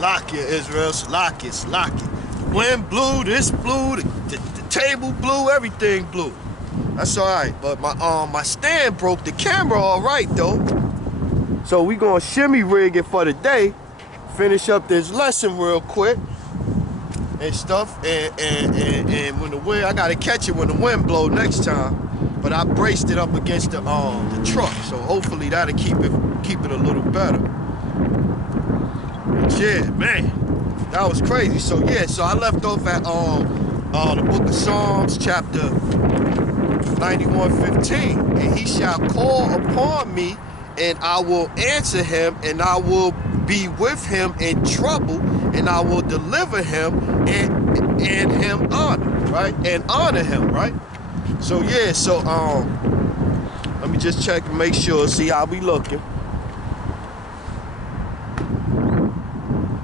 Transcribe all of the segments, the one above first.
Salakia, Israel, Salakia, Salakia. Wind blew, this blew, the table blew, everything blew. That's alright, but my stand broke, the camera alright though. So we gonna shimmy rig it for the day, finish up this lesson real quick and stuff, and when the wind, I gotta catch it when the wind blow next time. But I braced it up against the truck, so hopefully that'll keep it a little better. But yeah, man, that was crazy. So yeah, so I left off at the book of Psalms, chapter 91:15, and he shall call upon me, and I will answer him, and I will be with him in trouble, and I will deliver him and him honor, right? And honor him, right? So yeah, so let me just check and make sure, see how we looking.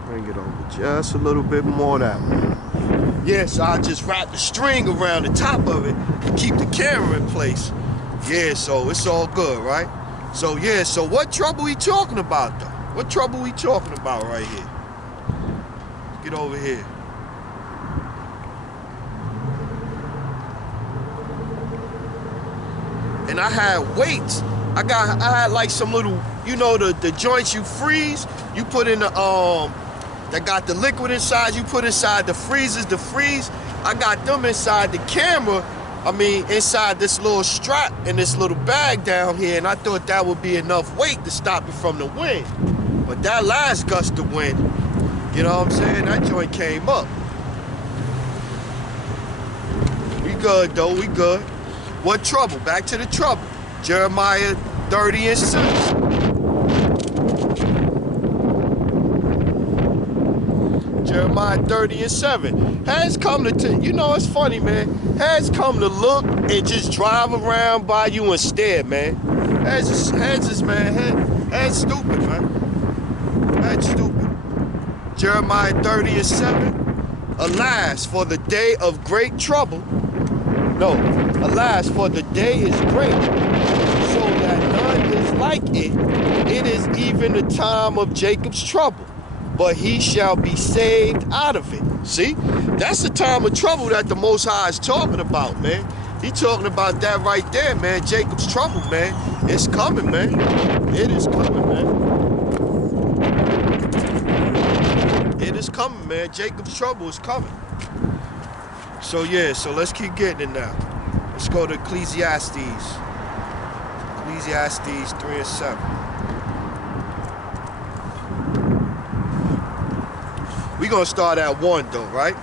Bring it over just a little bit more that way. Yeah, so I just wrap the string around the top of it to keep the camera in place. Yeah, so it's all good, right? So yeah, so what trouble we talking about though? What trouble we talking about right here? Get over here. And I had weights. I had like some little, you know, the joints you freeze, you put in the that got the liquid inside, you put inside the freezers to freeze. I got them inside the camera. I mean, inside this little strap and this little bag down here, and I thought that would be enough weight to stop it from the wind. But that last gust of wind, you know what I'm saying? That joint came up. We good though, we good. What trouble? Back to the trouble. Jeremiah 30 and 6. Jeremiah 30 and 7. Has come to, you know, it's funny, man. Has come to look and just drive around by you instead, man. Has stupid, man. Has stupid. Jeremiah 30 and 7. Alas, for the day of great trouble. No, alas, for the day is great, so that none is like it. It is even the time of Jacob's trouble, but he shall be saved out of it. See, that's the time of trouble that the Most High is talking about, man. He talking about that right there, man. Jacob's trouble, man. It's coming, man. It is coming, man. It is coming, man. Jacob's trouble is coming. So yeah, so let's keep getting it now. Let's go to Ecclesiastes. Ecclesiastes 3 and 7. We're gonna start at 1 though, right?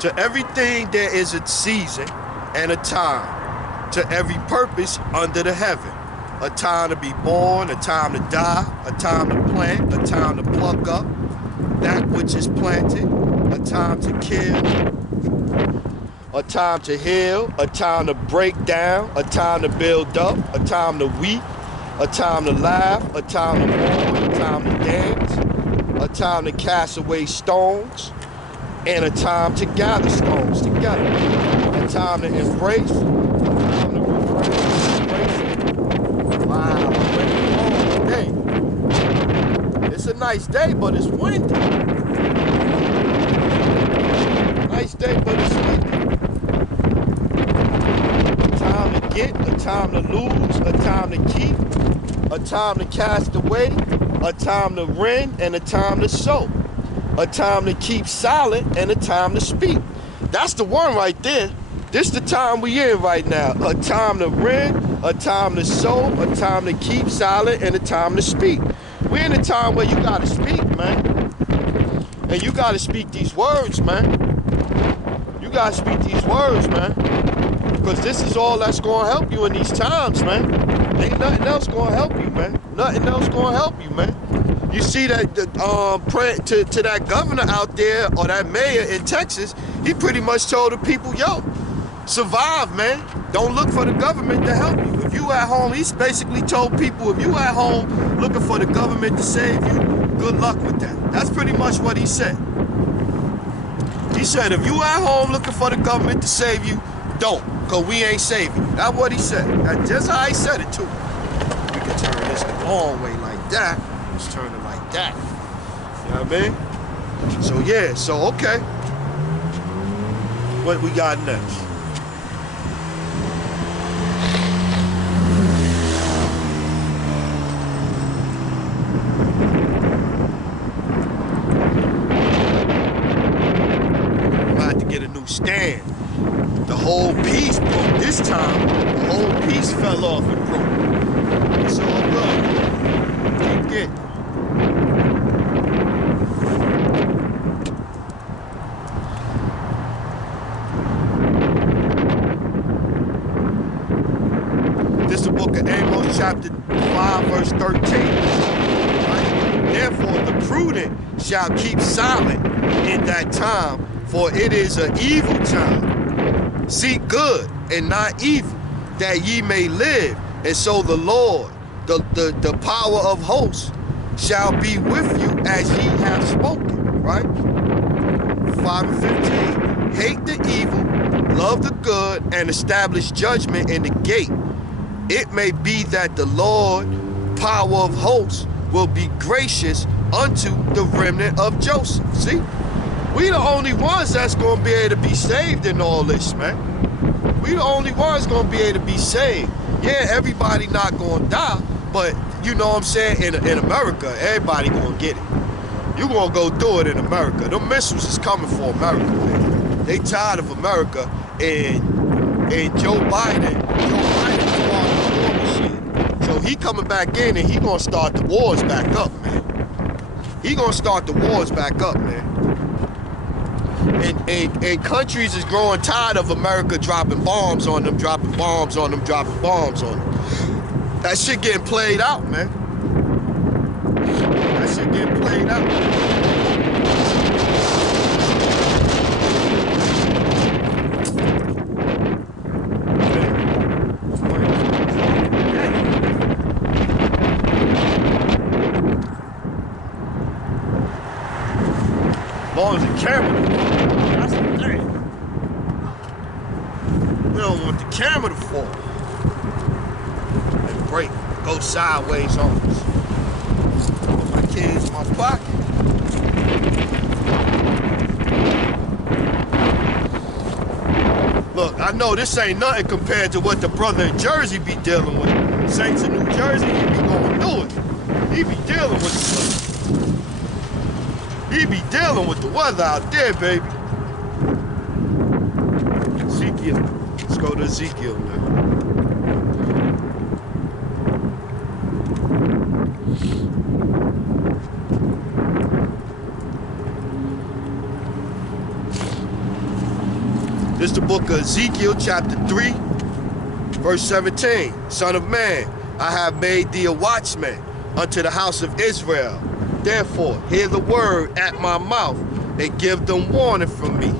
To everything there is a season and a time, to every purpose under the heaven. A time to be born, a time to die, a time to plant, a time to pluck up that which is planted, a time to kill, a time to heal, a time to break down, a time to build up, a time to weep, a time to laugh, a time to mourn, a time to dance, a time to cast away stones, and a time to gather stones together, a time to embrace, a time to embrace. Wow, day. It's a nice day, but it's windy. Nice day, but it's windy. A time to lose, a time to keep, a time to cast away, a time to rend, and a time to sow, a time to keep silent, and a time to speak. That's the one right there. This is the time we in right now. A time to rend, a time to sow, a time to keep silent, and a time to speak. We're in a time where you gotta speak, man. And you gotta speak these words, man. You gotta speak these words, man. Because this is all that's going to help you in these times, man. Ain't nothing else going to help you, man. Nothing else going to help you, man. You see that to that governor out there, or that mayor in Texas, he pretty much told the people, yo, survive, man. Don't look for the government to help you. If you at home, he's basically told people, if you at home looking for the government to save you, good luck with that. That's pretty much what he said. He said, if you at home looking for the government to save you, don't, because we ain't saving. That's what he said. That's just how he said it, too. We can turn this the long way like that. Let's turn it like that. You know what I mean? So yeah, so okay. What we got next? I'm about to get a new stand. The whole piece broke this time. The whole piece fell off and broke. It's all good. Keep getting. This is the book of Amos, chapter 5, verse 13. Right? Therefore, the prudent shall keep silent in that time, for it is an evil time. Seek good and not evil, that ye may live. And so the Lord, the power of hosts, shall be with you as ye have spoken. Right? 5 and 15. Hate the evil, love the good, and establish judgment in the gate. It may be that the Lord, power of hosts, will be gracious unto the remnant of Joseph. See? We the only ones that's going to be able to be saved in all this, man. We the only ones going to be able to be saved. Yeah, everybody not going to die, but you know what I'm saying? In America, everybody going to get it. You going to go through it in America. The missiles is coming for America, man. They tired of America, and Joe Biden so he coming back in and he gonna start the wars back up, man. He gonna start the wars back up, man. And countries is growing tired of America dropping bombs on them, dropping bombs on them, dropping bombs on them. That shit getting played out, man. That shit getting played out. As long as the camera, that's the thing. We don't want the camera to fall and break, go sideways on us. Put my kids in my pocket. Look, I know this ain't nothing compared to what the brother in Jersey be dealing with. Saints in New Jersey, he be going through it. He be dealing with the He be dealing with the weather out there, baby. Ezekiel. Let's go to Ezekiel now. This is the book of Ezekiel, chapter 3, verse 17. Son of man, I have made thee a watchman unto the house of Israel. Therefore, hear the word at my mouth, and give them warning from me.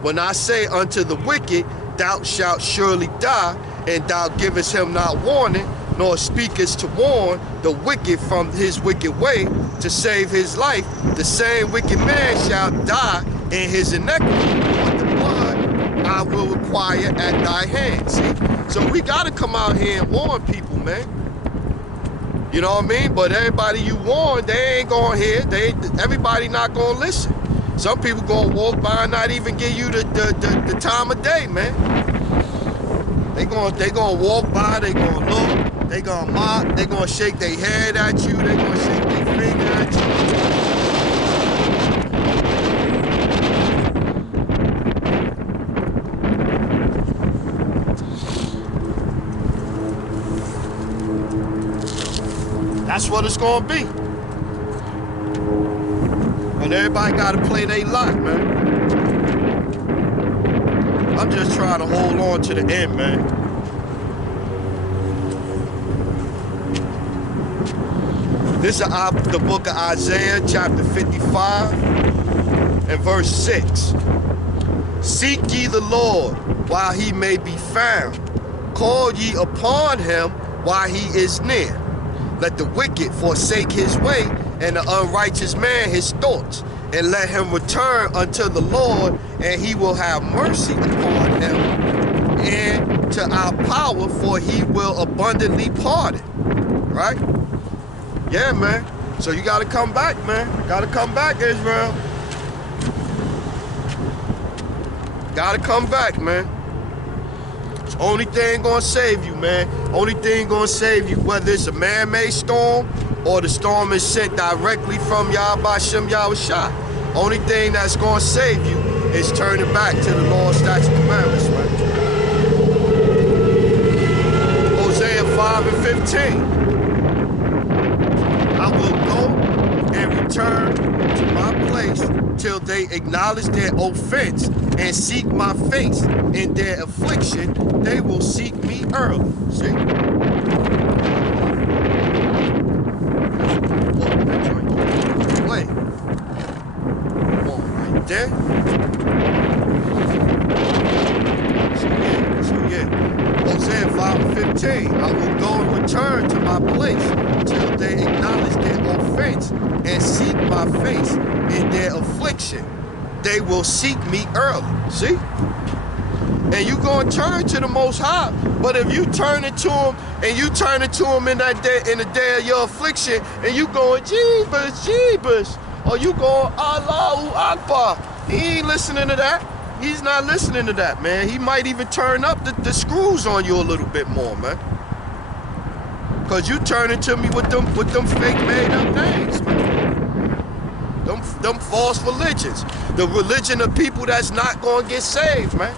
When I say unto the wicked, thou shalt surely die, and thou givest him not warning, nor speakest to warn the wicked from his wicked way, to save his life, the same wicked man shall die in his iniquity, but the blood I will require at thy hand. See? So we got to come out here and warn people, man. You know what I mean? But everybody you warn, they ain't gonna hear. Everybody not gonna listen. Some people gonna walk by and not even give you the time of day, man. They gonna walk by, they gonna look, they gonna mock, they gonna shake their head at you, they gonna shake their finger at you. That's what it's gonna be. And everybody gotta play their lot, man. I'm just trying to hold on to the end, man. This is the book of Isaiah, chapter 55, and verse 6. Seek ye the Lord while he may be found. Call ye upon him while he is near. Let the wicked forsake his way, and the unrighteous man his thoughts. And let him return unto the Lord, and he will have mercy upon him, and to our power, for he will abundantly pardon. Right? Yeah, man. So you got to come back, man. Got to come back, Israel. Gotta come back, man. It's the only thing gonna save you, man. Only thing gonna save you, whether it's a man-made storm or the storm is sent directly from Yahweh Shem Yahushua. Only thing that's gonna save you is turning back to the law, statutes, commandments, man. Hosea 5:15. I will go and return to my place till they acknowledge their offense and seek my face. In their affliction, they will seek me early. See? Wait. Come on, right there. So yeah. Hosea 5:15. I will go and return to my place till they acknowledge their offense and seek my face. In their affliction, they will seek me early. See? And you gonna turn to the Most High. But if you turn it to him and you turn it to him in that day, in the day of your affliction, and you going, Jeebus, Jeebus, or you going, Allahu Akbar, he ain't listening to that. He's not listening to that, man. He might even turn up the screws on you a little bit more, man. Cause you turning to me with them fake made up names, man. Them false religions. The religion of people that's not gonna get saved, man.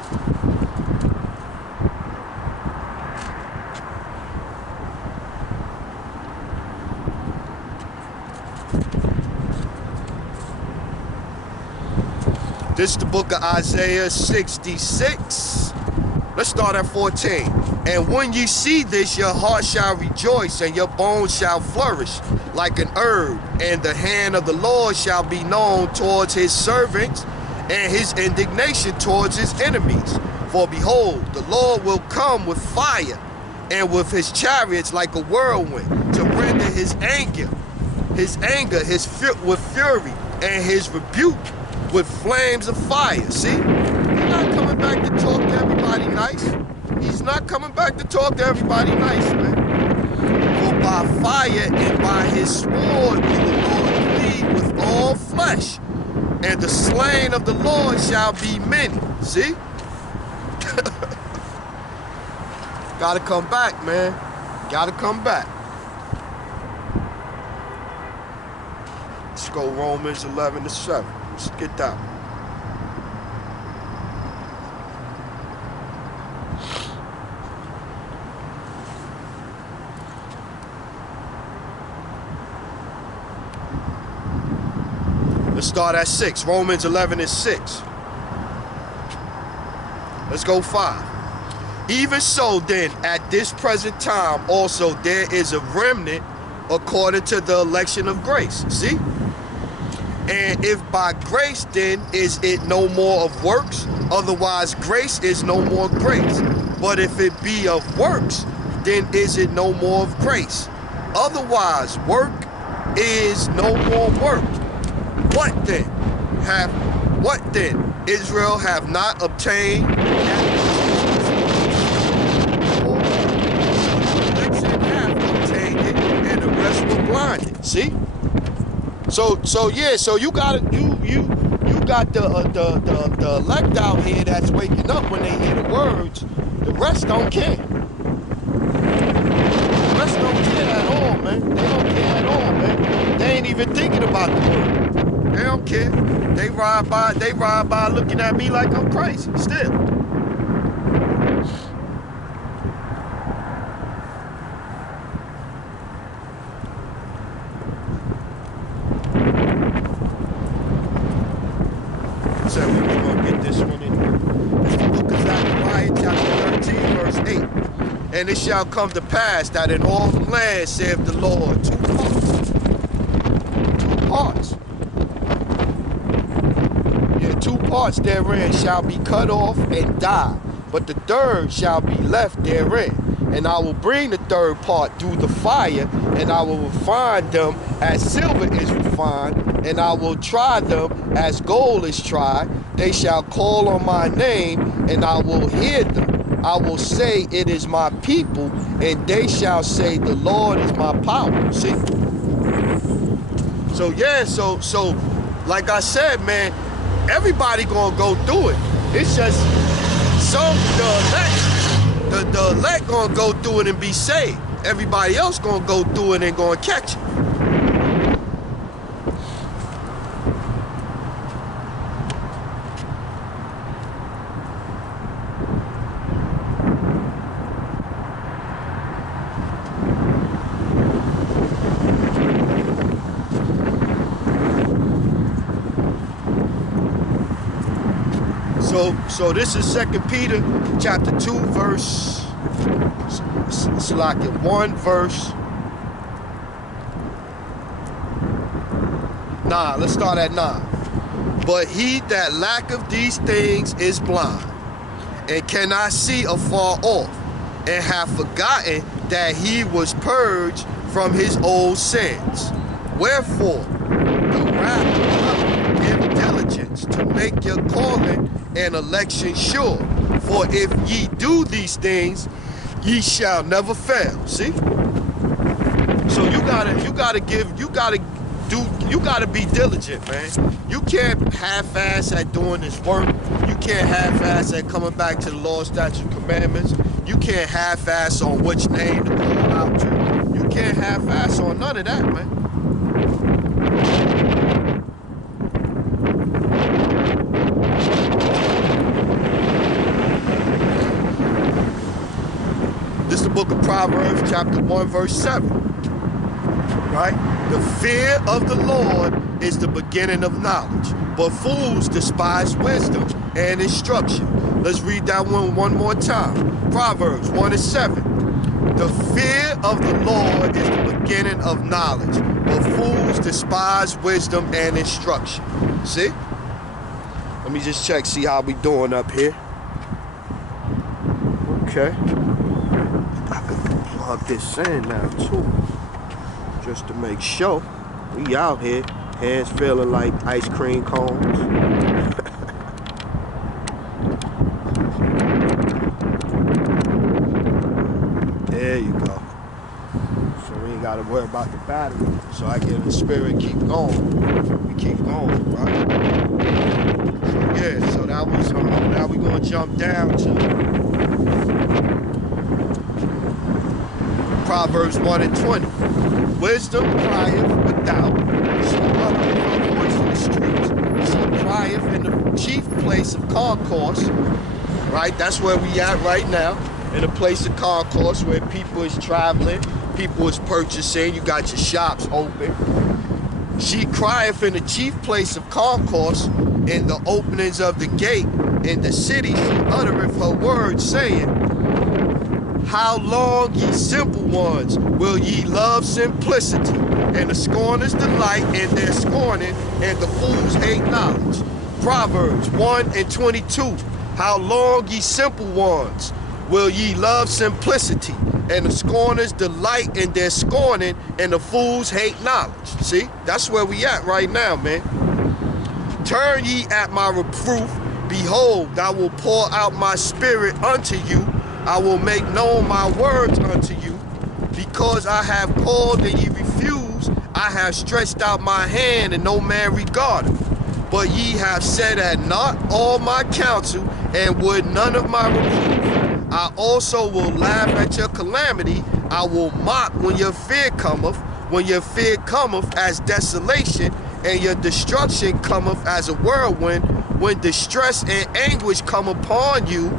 This is the book of Isaiah 66. Let's start at 14. And when you see this, your heart shall rejoice, and your bones shall flourish like an herb. And the hand of the Lord shall be known towards his servants, and his indignation towards his enemies. For behold, the Lord will come with fire, and with his chariots like a whirlwind, to render his anger with fury, and his rebuke with flames of fire. See? He's not coming back to talk to everybody nice. He's not coming back to talk to everybody nice, man. For by fire and by his sword will the Lord plead with all flesh, and the slain of the Lord shall be many. See? Gotta come back, man. Gotta come back. Let's go Romans 11:7. Let's get that. Let's start at 6. Romans 11:6. Let's go 5. Even so then, at this present time also there is a remnant according to the election of grace. See? And if by grace, then is it no more of works? Otherwise, grace is no more grace. But if it be of works, then is it no more of grace? Otherwise, work is no more work. What then? Israel have not obtained that election have obtained it, and the rest were blinded. See? So you got the elect out here that's waking up when they hear the words. The rest don't care. The rest don't care at all, man. They don't care at all, man. They ain't even thinking about the word. They don't care. They ride by looking at me like I'm crazy still. So we're gonna get this one in. It's the book of Zechariah, chapter 13, verse 8. And it shall come to pass that in all the land, saith the Lord, two parts. Yeah, two parts therein shall be cut off and die, but the third shall be left therein. And I will bring the third part through the fire, and I will refine them as silver is refined, and I will try them as gold is tried. They shall call on my name, and I will hear them. I will say, it is my people, and they shall say, the Lord is my power. See? So yeah, so like I said, man, everybody gonna go through it. It's just some the elect gonna go through it and be saved. Everybody else gonna go through it and gonna catch it. So this is 2 Peter chapter 2 verse, it's like 1 verse 9. Let's start at 9. But he that lacketh these things is blind, and cannot see afar off, and hath forgotten that he was purged from his old sins. Wherefore, the rather give diligence to make your calling and election sure. For if ye do these things, ye shall never fail. See? So you gotta be diligent, man. You can't half-ass at doing this work. You can't half-ass at coming back to the law, statutes, commandments. You can't half-ass on which name to call out to. You can't half-ass on none of that, man. This is the book of Proverbs, chapter 1, verse 7. Right? The fear of the Lord is the beginning of knowledge, but fools despise wisdom and instruction. Let's read that one more time. Proverbs 1 and 7. The fear of the Lord is the beginning of knowledge, but fools despise wisdom and instruction. See? Let me just check, see how we doing up here. Okay. I could plug this in now too, just to make sure. We out here, hands feeling like ice cream cones. There you go. So we ain't gotta worry about the battery. So I get the spirit keep going. We keep going, right? So yeah, so that was now we're gonna jump down to Proverbs 1 and 20. Wisdom crieth without, she uttereth her voice in the streets. She crieth in the chief place of concourse. Right? That's where we at right now. In a place of concourse where people is traveling, people is purchasing, you got your shops open. She crieth in the chief place of concourse, in the openings of the gate, in the city she uttereth her words, saying, how long, ye simple ones, will ye love simplicity? And the scorners delight in their scorning, and the fools hate knowledge. Proverbs 1 and 22. How long, ye simple ones, will ye love simplicity? And the scorners delight in their scorning, and the fools hate knowledge. See, that's where we at right now, man. Turn ye at my reproof. Behold, I will pour out my spirit unto you. I will make known my words unto you. Because I have called and ye refuse, I have stretched out my hand and no man regarded. But ye have said at naught all my counsel, and would none of my reproof. I also will laugh at your calamity. I will mock when your fear cometh. When your fear cometh as desolation, and your destruction cometh as a whirlwind. When distress and anguish come upon you,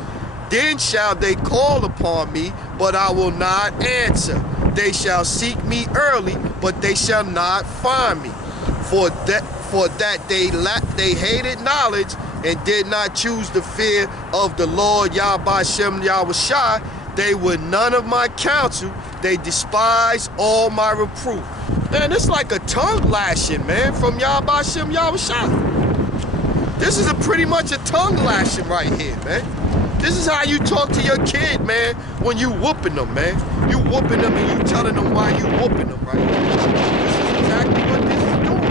then shall they call upon me, but I will not answer. They shall seek me early, but they shall not find me. For that they hated knowledge and did not choose the fear of the Lord Yahweh Shem Yahushai. They were none of my counsel. They despise all my reproof. Man, it's like a tongue lashing, man, from Yahweh Shem Yahushai. This is pretty much a tongue lashing right here, man. This is how you talk to your kid, man, when you whooping them, man. You whooping them and you telling them why you whooping them, right? This is exactly what this is doing.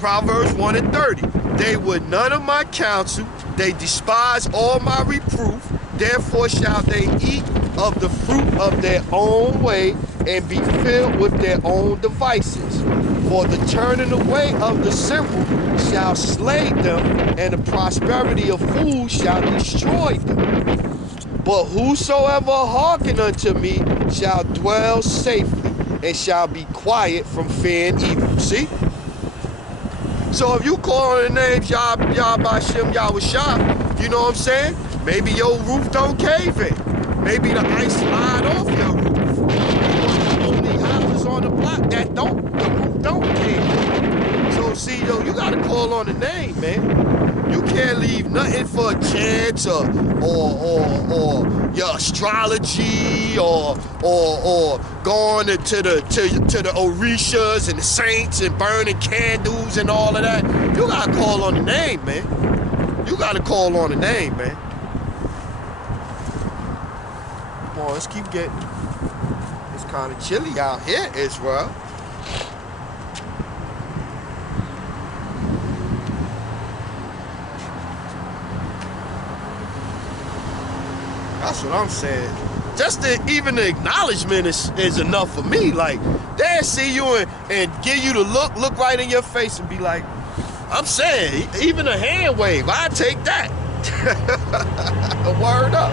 Proverbs 1 and 30. They would none of my counsel. They despise all my reproof. Therefore shall they eat of the fruit of their own way and be filled with their own devices. For the turning away of the simple shall slay them, and the prosperity of fools shall destroy them. But whosoever hearken unto me shall dwell safely, and shall be quiet from fearing evil. See? So if you call on the names Yah B'Shem Yahushua, you know what I'm saying? Maybe your roof don't cave in. Maybe the ice slide off your roof. Only houses on the block that the roof don't cave. So see, yo, you gotta call on the name, man. You can't leave nothing for a chance or your astrology or going to the Orishas and the saints and burning candles and all of that. You gotta call on the name, man. You gotta call on the name, man. Come on, let's keep getting. It's kind of chilly out here, Israel. That's what I'm saying. Just even the acknowledgement is enough for me. Like, they see you and give you the look right in your face and be like, I'm saying, even a hand wave, I take that. Word up.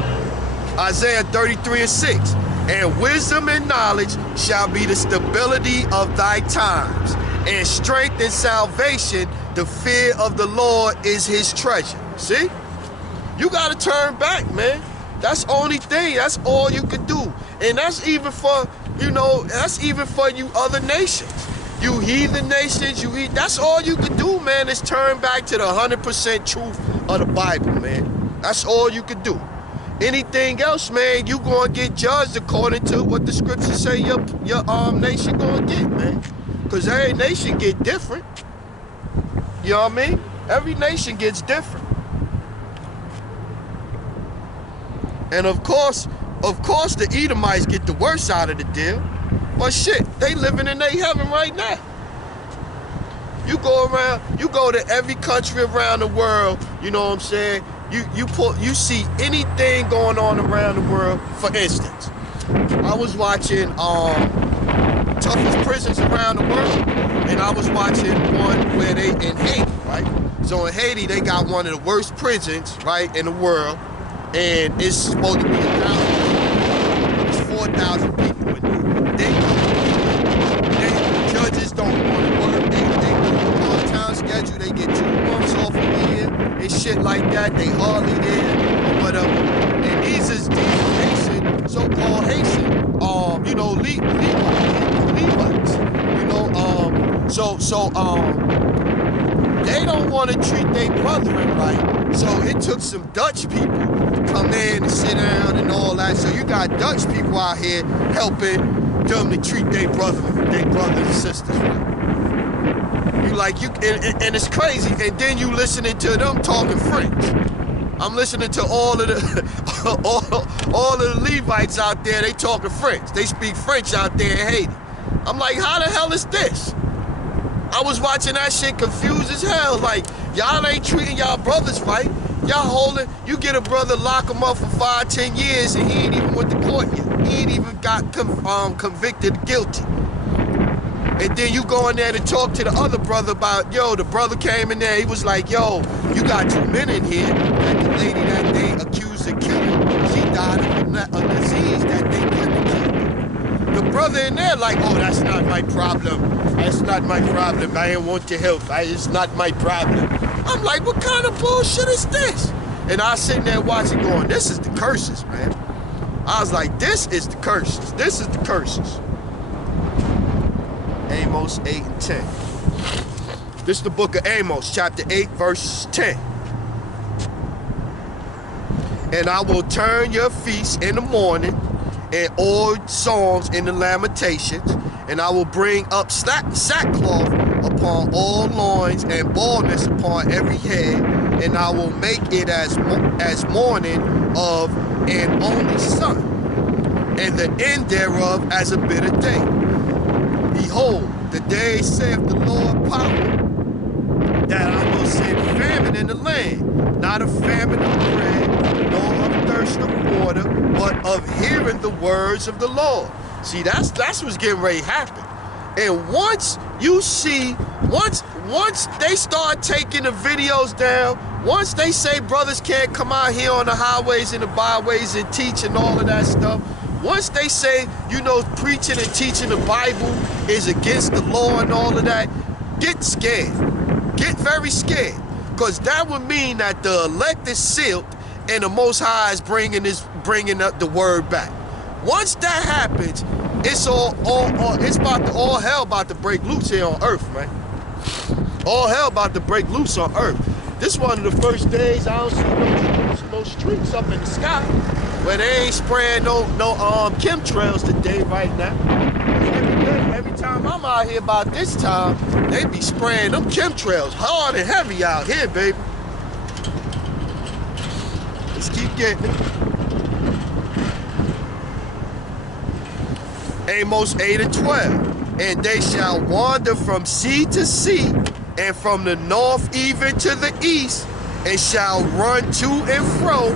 Isaiah 33:6. And wisdom and knowledge shall be the stability of thy times, and strength and salvation, the fear of the Lord is his treasure. See? You got to turn back, man. That's the only thing. That's all you can do. And that's even for, that's even for you other nations. You heathen nations, that's all you can do, man, is turn back to the 100% truth of the Bible, man. That's all you can do. Anything else, man, you gonna get judged according to what the scriptures say your nation gonna get, man. Because every nation get different. You know what I mean? Every nation gets different. And of course, the Edomites get the worst out of the deal. But shit, they living in their heaven right now. You go to every country around the world, you know what I'm saying? You see anything going on around the world. For instance, I was watching toughest prisons around the world, and I was watching one where they in Haiti, right? So in Haiti, they got one of the worst prisons, right, in the world. And it's supposed to be 1,000. It's 4,000 people in there. Judges don't want to work. They go on time schedule. They get 2 months off a year and shit like that. They hardly there or whatever. And these Haitian, so-called Haitian, Levites. They don't want to treat their brethren right. So it took some Dutch people to come in and sit down and all that. So you got Dutch people out here helping them to treat their brothers and sisters right. And it's crazy. And then you listening to them talking French. I'm listening to all of the all of the Levites out there. They talking French. They speak French out there in Haiti. I'm like, how the hell is this? I was watching that shit confused as hell. Like, y'all ain't treating y'all brothers right. You get a brother, lock him up for 5-10 years, and he ain't even went to court yet. He ain't even got convicted guilty. And then you go in there to talk to the other brother about, the brother came in there, he was like, you got 2 men in here, and the lady that they accused of killing, she died of a disease that they couldn't kill. The brother in there like, that's not my problem. That's not my problem. I don't want to help. It's not my problem. I'm like, what kind of bullshit is this? And I was sitting there watching going, this is the curses, man. I was like, this is the curses. This is the curses. Amos 8 and 10. This is the book of Amos, chapter 8, verse 10. And I will turn your feasts in the morning and all songs in the lamentations, and I will bring up sackcloth upon all loins and baldness upon every head, and I will make it as mourning of an only son, and the end thereof as a bitter day. Behold, the day saith the Lord power, that I will send famine in the land, not a famine of bread, nor of thirst of water, but of hearing the words of the Lord. See, that's what's getting ready to happen. And once you see, once they start taking the videos down, once they say brothers can't come out here on the highways and the byways and teach and all of that stuff, once they say, you know, preaching and teaching the Bible is against the law and all of that, get scared. Get very scared. Because that would mean that the elect is sealed and the Most High is bringing up the word back. Once that happens, it's all hell about to break loose here on earth, man. All hell about to break loose on earth. This one of the first days I don't see no streaks up in the sky, but they ain't spraying no chemtrails today right now. Every time I'm out here about this time, they be spraying them chemtrails hard and heavy out here, baby. Let's keep getting it. Amos 8 and 12. And they shall wander from sea to sea, and from the north even to the east, and shall run to and fro,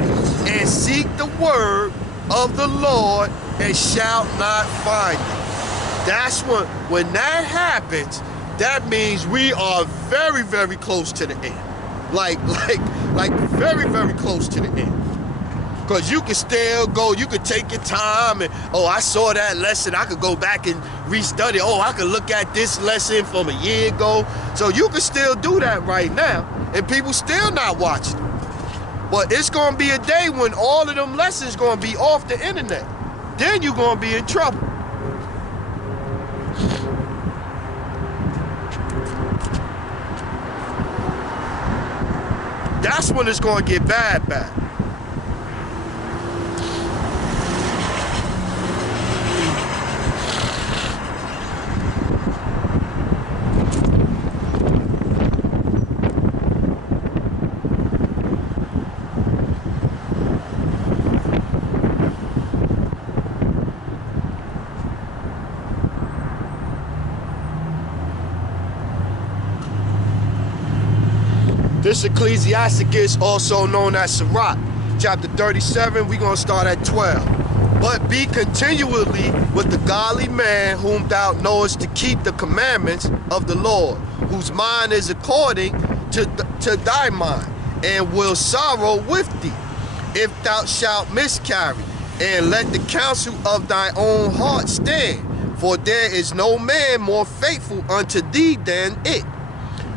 and seek the word of the Lord, and shall not find it. That's when that happens, that means we are very, very close to the end. Like very, very close to the end. Because you can still go, you could take your time and, oh, I saw that lesson, I could go back and restudy. Oh, I could look at this lesson from a year ago. So you can still do that right now, and people still not watching. But it's going to be a day when all of them lessons going to be off the internet. Then you're going to be in trouble. That's when it's going to get bad. This Ecclesiasticus, also known as Sirach, chapter 37, we're going to start at 12. But be continually with the godly man whom thou knowest to keep the commandments of the Lord, whose mind is according to thy mind, and will sorrow with thee, if thou shalt miscarry. And let the counsel of thy own heart stand, for there is no man more faithful unto thee than it.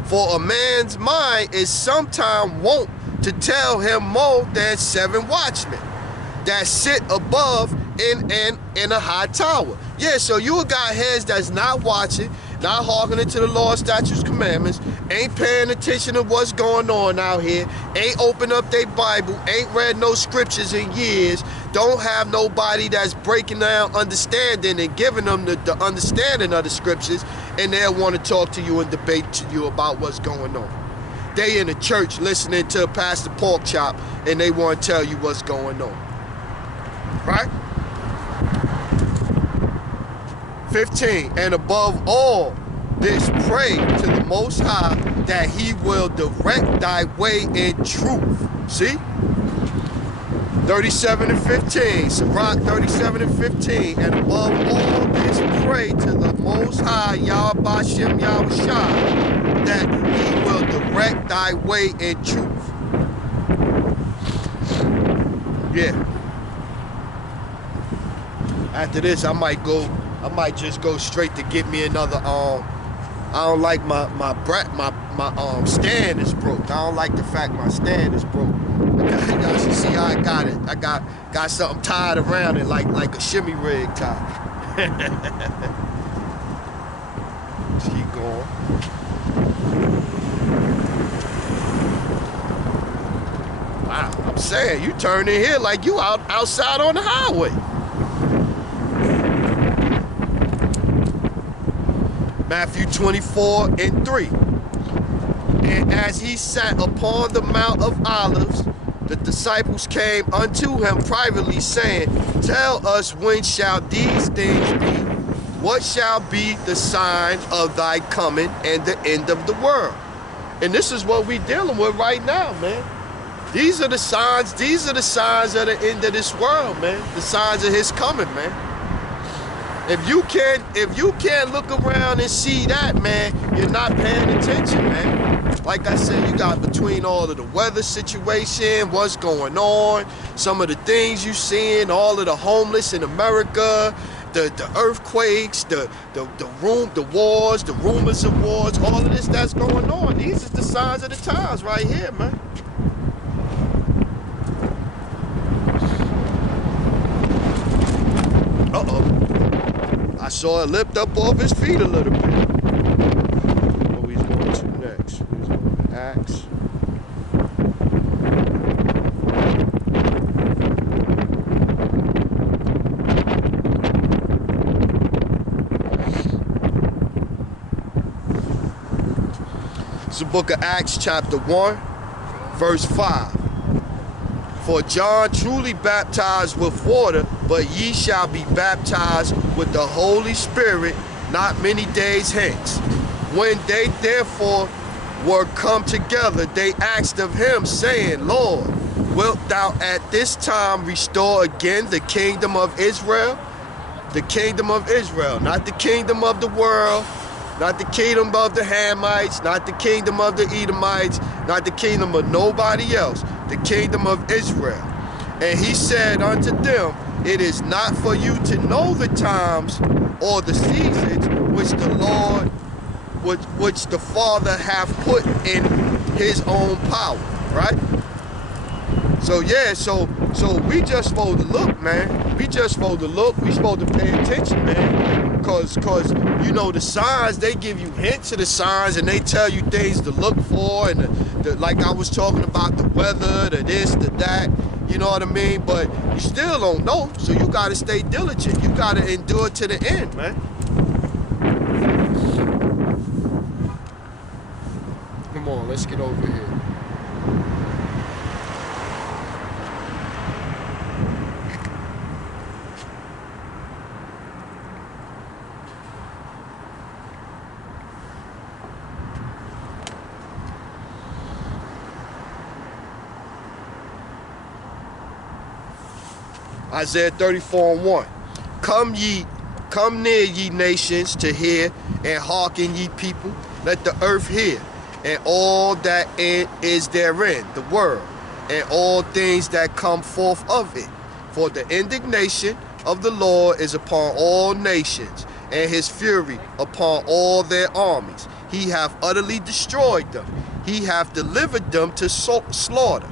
For a man's mind is sometime wont to tell him more than 7 watchmen that sit above in a high tower. Yeah, so you got heads that's not watching, not hearkening to the law, statutes, commandments, ain't paying attention to what's going on out here, ain't opened up their Bible, ain't read no scriptures in years, don't have nobody that's breaking down understanding and giving them the understanding of the scriptures, and they'll want to talk to you and debate to you about what's going on. They in the church listening to Pastor Pork Chop, and they want to tell you what's going on. Right? 15, and above all this, pray to the Most High that he will direct thy way in truth. See? 37 and 15, Sirach 37 and 15, and above all this, pray to the Most High, Yahweh Bashem Yahushua, that he will direct thy way in truth. Yeah. After this, I might just go straight to get me another I don't like my stand is broke. I don't like the fact my stand is broke. Y'all should see how I got it. I got something tied around it like a shimmy rig tie. Keep going. Wow, I'm saying you turn in here like you outside on the highway. Matthew 24 and 3. And as he sat upon the Mount of Olives, the disciples came unto him privately, saying, Tell us, when shall these things be? What shall be the sign of thy coming and the end of the world? And this is what we're dealing with right now, man. These are the signs of the end of this world, man. The signs of his coming, man. If you can't look around and see that, man, you're not paying attention, man. Like I said, you got between all of the weather situation, what's going on, some of the things you seeing, all of the homeless in America, the earthquakes, the wars, the rumors of wars, all of this that's going on. These is the signs of the times right here, man. I saw it lift up off his feet a little bit. What he's going to next? He's going to Acts. It's the book of Acts chapter 1, verse 5. For John truly baptized with water, but ye shall be baptized with the Holy Spirit not many days hence. When they therefore were come together, they asked of him, saying, Lord, wilt thou at this time restore again the kingdom of Israel? The kingdom of Israel, not the kingdom of the world, not the kingdom of the Hamites, not the kingdom of the Edomites, not the kingdom of nobody else, the kingdom of Israel. And he said unto them, it is not for you to know the times or the seasons which the Lord, which the Father hath put in his own power, right? So yeah, so we just supposed to look, man. We just supposed to look. We supposed to pay attention, man. Cause you know the signs, they give you hints of the signs and they tell you things to look for, and like I was talking about the weather, the this, the that. You know what I mean? But you still don't know, so you gotta stay diligent. You gotta endure to the end, man. Come on, let's get over here. Isaiah 34:1. Come near, ye nations, to hear, and hearken, ye people. Let the earth hear, and all that is therein, the world, and all things that come forth of it. For the indignation of the Lord is upon all nations, and his fury upon all their armies. He hath utterly destroyed them. He hath delivered them to slaughter.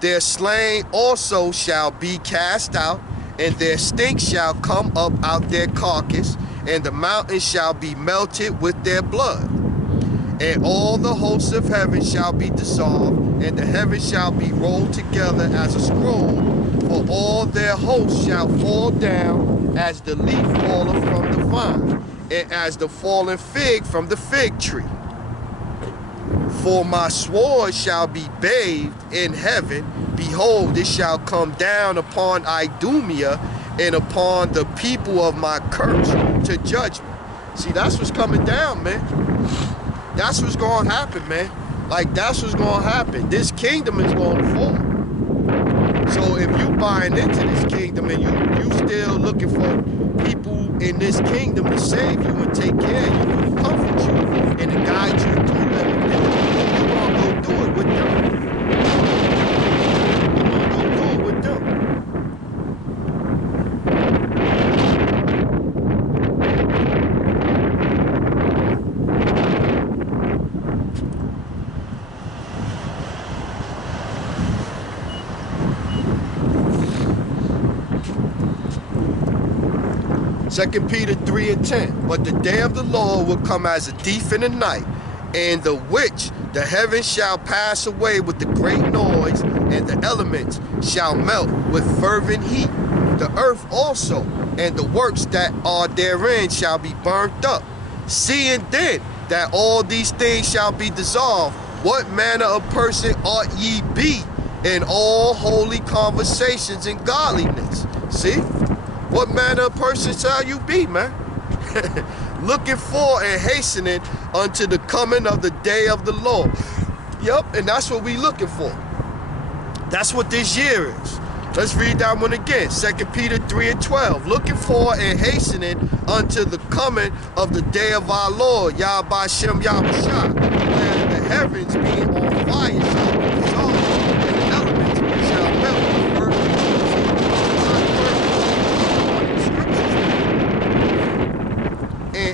Their slain also shall be cast out, and their stink shall come up out their carcass, and the mountains shall be melted with their blood. And all the hosts of heaven shall be dissolved, and the heavens shall be rolled together as a scroll, for all their hosts shall fall down as the leaf falleth from the vine, and as the fallen fig from the fig tree. For my sword shall be bathed in heaven. Behold, it shall come down upon Idumea and upon the people of my curse to judgment. See, that's what's coming down, man. That's what's going to happen, man. Like, that's what's going to happen. This kingdom is going to fall. So if you buying into this kingdom and you still looking for people in this kingdom to save you and take care of you and comfort you and to guide you through everything, you're going to go do it with them. You're going to go do it with them. 2 Peter 3:10. But the day of the Lord will come as a thief in the night, in the which the heavens shall pass away with a great noise, and the elements shall melt with fervent heat. The earth also and the works that are therein shall be burnt up. Seeing then that all these things shall be dissolved, what manner of person ought ye be in all holy conversations and godliness? See? What manner of person shall you be, man? Looking for and hastening unto the coming of the day of the Lord. Yep, and that's what we looking for. That's what this year is. Let's read that one again. 2 Peter 3:12. Looking for and hastening unto the coming of the day of our Lord, Yahweh Shem Yahushua, where the heavens being on fire shall be dissolved, and the elements shall melt.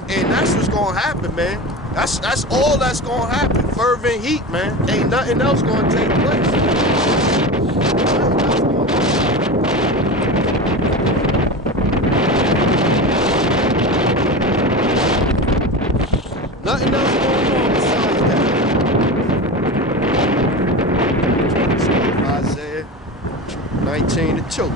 And that's what's gonna happen, man. That's all that's gonna happen. Fervent heat, man. Ain't nothing else gonna take place. Nothing else going on besides that. Isaiah 19:2.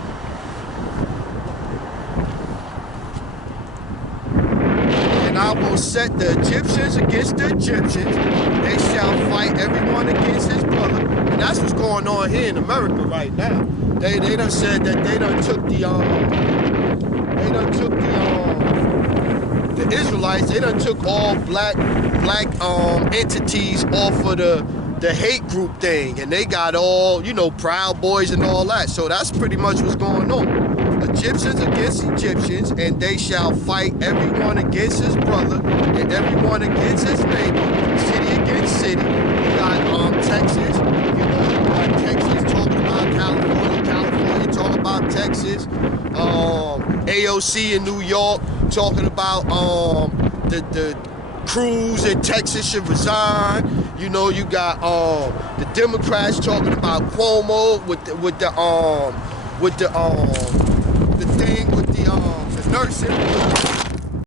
And I will set the Egyptians against the Egyptians. They shall fight everyone against his brother. And that's what's going on here in America right now. They done said that they done took the Israelites, they done took all black entities off of the hate group thing, and they got all, you know, Proud Boys and all that. So that's pretty much what's going on. Egyptians against Egyptians, and they shall fight everyone against his brother and everyone against his neighbor, city against city. You got Texas, you got Texas talking about California, California talking about Texas, AOC in New York talking about the Cruz in Texas should resign. You know, you got the Democrats talking about Cuomo with the thing with the nursing.